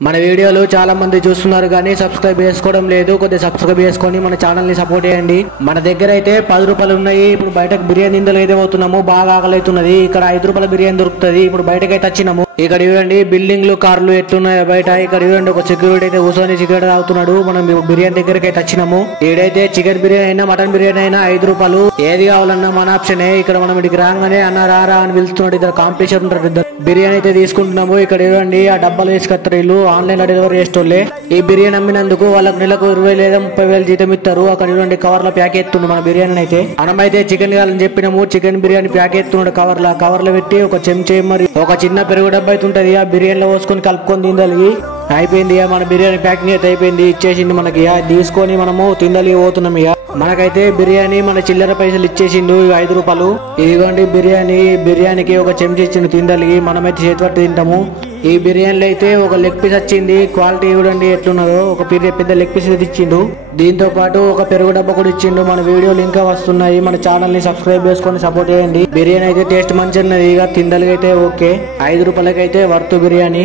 మన వీడియోలు చాలా మంది చూస్తున్నారు కానీ సబ్స్క్రైబ్ చేసుకోవడం లేదు. కొద్దిగా సబ్స్క్రైబ్ చేసుకొని మన ఛానల్ ని సపోర్ట్ చేయండి. మన దగ్గర అయితే 10 రూపాయలు ఉన్నాయి. ఇప్పుడు బయటకు బిర్యానీ ఇందులో అయితే పోతున్నాము. బాగా ఆకలి అవుతున్నది. ఇక్కడ 5 రూపాయల బిర్యానీ దొరుకుతుంది. ఇప్పుడు బయటకైతే వచ్చినాము. ఇక్కడ చూడండి బిల్డింగ్లు కార్లు ఎట్లున్నాయో బయట. ఇక్కడ చూడండి ఒక సెక్యూరిటీ అయితే కూర్చొని సిగరెట్ తాగుతున్నాడు. మనం బిర్యానీ దగ్గరికి అయితే వచ్చినాము. ఈడైతే చికెన్ బిర్యానీ అయినా మటన్ బిర్యానీ అయినా 5 రూపాయలు. ఏది కావాలన్నా మన ఆప్షనే. ఇక్కడ మనం ఇక్కడికి రాగానే అన్న రారా అని పిలుస్తున్నాడు. ఇద్దరు కాంపిటీషన్ ఉంటారు. ఇద్దరు బిర్యానీ అయితే తీసుకుంటున్నాము. ఇక్కడ చూడండి ఆ డబ్బాలు తీసుకొస్తారు. వీళ్ళు ఆన్లైన్ లో డెలివరీ చేసేటోళ్ళే. ఈ బిర్యానీ అమ్మినందుకు వాళ్ళకి నెలకు 20,000 లేదా 30,000 జీతం ఇస్తారు. అక్కడ చూడండి కవర్ లో ప్యాక్ ఎత్తుండు మన బిర్యానీ అయితే. మనమైతే చికెన్ కావాలని చెప్పినాము. చికెన్ బిర్యానీ ప్యాక్ ఎత్తున్నాడు కవర్ లో పెట్టి. ఒక చెంచా మరి ఒక చిన్న పెరుగు డబ్బా అయితే ఉంటది. ఆ బిర్యానీలో పోసుకొని కలుపుకొని తిందలిగి అయిపోయింది. మన బిర్యానీ ప్యాకింగ్ అయితే అయిపోయింది. ఇచ్చేసిండు మనకి. తీసుకొని మనము తిందలిగి పోతున్నాం. ఇక మనకైతే బిర్యానీ మన చిల్లర పైసలు ఇచ్చేసిండు 5 రూపాయలు. ఇదిగోండి బిర్యానీకి ఒక చెంచా ఇచ్చిండు తిందలిగి. మనమైతే చేతి పట్టి తింటాము. ఈ బిర్యానీలో అయితే ఒక లెగ్ పీస్ వచ్చింది. క్వాలిటీ చూడండి ఎట్లున్నదో. ఒక పెద్ద లెగ్ పీస్ అయితే ఇచ్చిండు. దీంతో పాటు ఒక పెరుగు డబ్బా కూడా ఇచ్చిండు. మన వీడియోలు ఇంకా వస్తున్నాయి. మన ఛానల్ ని సబ్స్క్రైబ్ చేసుకొని సపోర్ట్ చేయండి. బిర్యానీ అయితే టేస్ట్ మంచిగా ఉన్నది. ఇక తిందలిగి అయితే ఓకే. 5 రూపాయలకైతే వర్త్ బిర్యానీ.